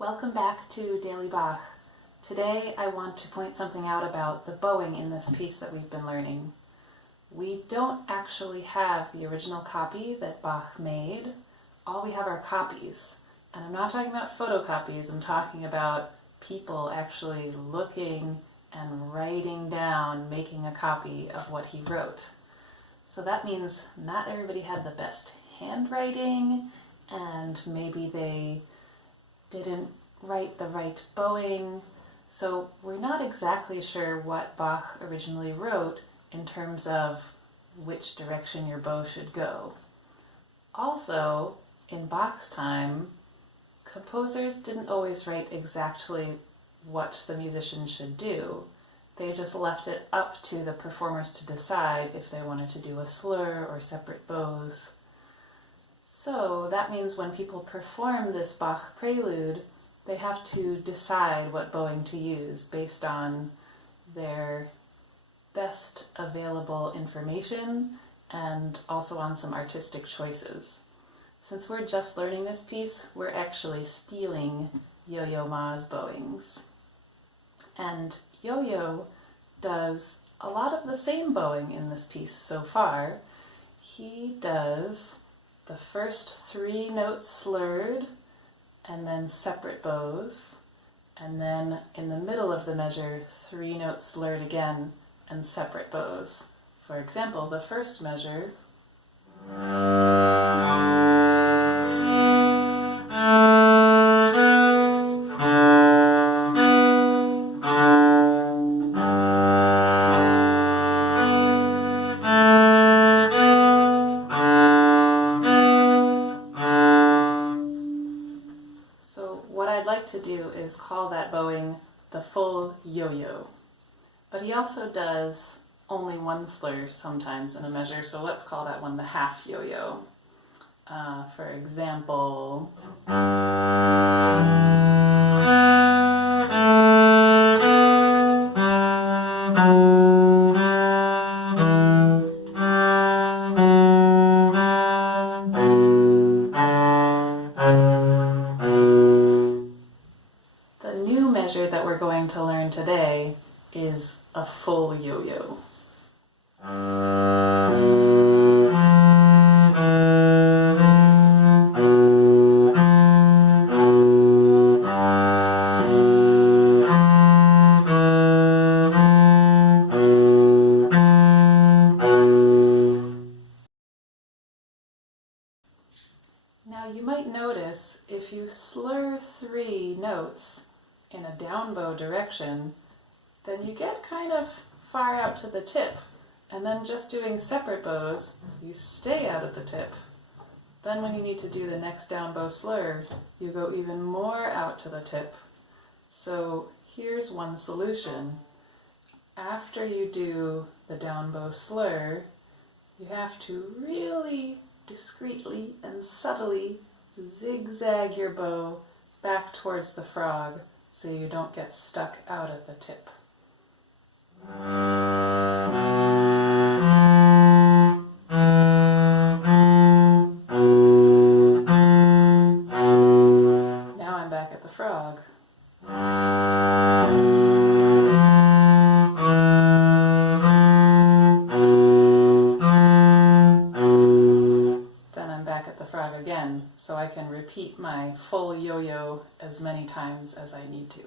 Welcome back to Daily Bach. Today I want to point something out about the bowing in this piece that we've been learning. We don't actually have the original copy that Bach made. All we have are copies. And I'm not talking about photocopies, I'm talking about people actually looking and writing down, making a copy of what he wrote. So that means not everybody had the best handwriting, and maybe they didn't write the right bowing, so we're not exactly sure what Bach originally wrote in terms of which direction your bow should go. Also, in Bach's time, composers didn't always write exactly what the musician should do. They just left it up to the performers to decide if they wanted to do a slur or separate bows. So that means when people perform this Bach prelude, they have to decide what bowing to use based on their best available information and also on some artistic choices. Since we're just learning this piece, we're actually stealing Yo-Yo Ma's bowings. And Yo-Yo does a lot of the same bowing in this piece so far. He does the first 3 notes slurred, and then separate bows, and then in the middle of the measure 3 notes slurred again and separate bows. For example, the first measure to do is call that bowing the full yo-yo. But he also does only 1 slur sometimes in a measure, so let's call that one the half yo-yo. For example, that we're going to learn today is a full yo-yo. Now you might notice if you slur 3 notes in a down bow direction, then you get kind of far out to the tip, and then just doing separate bows, you stay out at the tip. Then when you need to do the next down bow slur, you go even more out to the tip. So here's one solution. After you do the down bow slur, you have to really discreetly and subtly zigzag your bow back towards the frog, so you don't get stuck out at the tip. Now I'm back at the frog. Then I'm back at the frog again, so I can repeat my full yo-yo as many times as I need to.